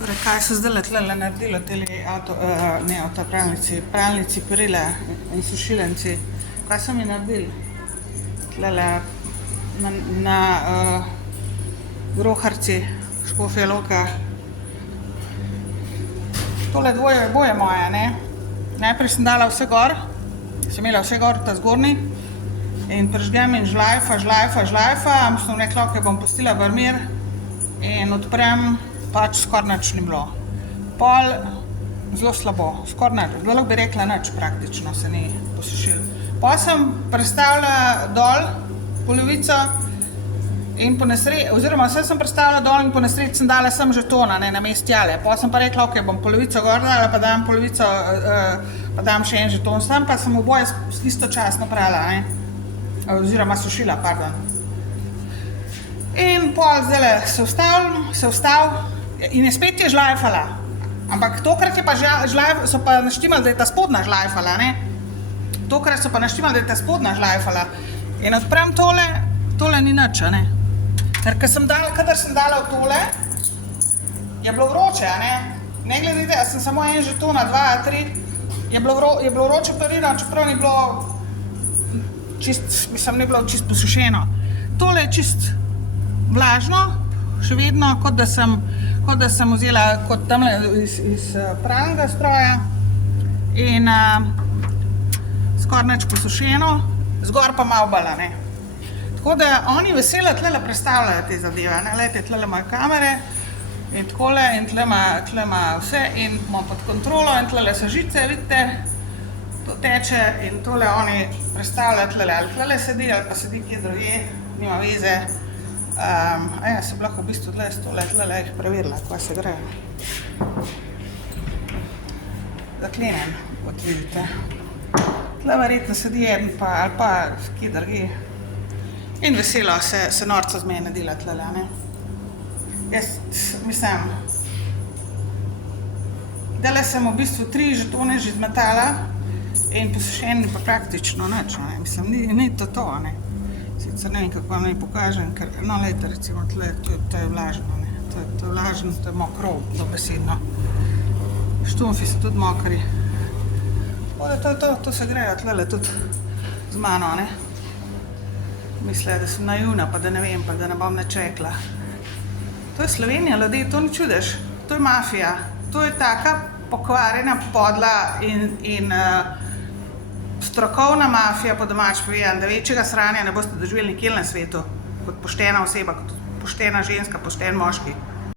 Torej, kaj so zdaj tle naredili pralnici Perila in sušilnici? Kaj so mi naredili? Tlele na Groharci, Škofja Loka. Tole boje moje, ne? Najprej sem dala vse gor, sem imela vse gor ta zgornji in prižgem in žlajfa, sem rekla, ok, bom pustila barmir in odprem, pač skoraj nič ni bilo. Pol zelo slabo, skoraj nič, lahko bi rekla nič praktično se ni posušilo. Pol sem prestavila dol polovico in po nesreči, oziroma vse sem prestavila dol in po nesreči sem dala sem žetona, ne, na mest tjale. Pol sem pa rekla, ok, bom polovico gor dala, pa dam polovico, pa dam še en žeton sem, pa sem oboje istočasno prala, ne, oziroma sušila, pardon. In pol zdajle se ustavil in je spet je žlajfala. Ampak tokrat je pa so pa naštimali, da je ta spodnja žlajfala, ne. Tokrat so pa naštimali, da je ta spodnja žlajfala. In odprem tole ni nič, ne. Ker kadar sem dala v tole, je bilo vroče, ne. Ne gledajte, jaz sem samo en žetona, 2 ali 3, je bilo vroče parirano, čeprav ni bilo čist posušeno. Tole je čist vlažno, še vedno, kot da sem vzela kot tamle iz pralnega stroja in skoraj nič posušeno, zgor pa malo bolj, ne. Tako da oni veselo tlele prestavljajo te zadeve, ne, glejte, tlele imajo kamere in takole in tle ima vse in imamo pod kontrolo in tlele so žice, vidite, to teče in tole oni prestavljajo tlele, ali tlele sedi ali pa sedi kje drugje, nima veze. Sem lahko v bistvu tlele jih preverila, kaj se gre. Zaklenem, kot vidite. Tle verjetno sedi eden ali pa kje drugje. In veselo se norca z mene dela tlele, ne. Jaz mislim, dale sem v bistvu 3 žetone že zmetala in posušen pa praktično nič, ne. Mislim, ni to, ne. Sicer ne vem, kako vam naj pokažem, ker, no, lejte, recimo, tle, to je vlažno, ne, to je vlažno, to je mokro, dobesedno. Štumfi so tudi mokri. To se grejo tlele tudi z mano, ne. Mislijo, da sem naivna, pa da ne vem, pa da ne bom nič rekla. To je Slovenija, ljudje, to ni čudež, to je mafija, to je taka pokvarjena, podla in strokovna mafija, po domač povedano, da večjega sranja ne boste doživeli nikjer na svetu, kot poštena oseba, kot poštena ženska, pošten moški.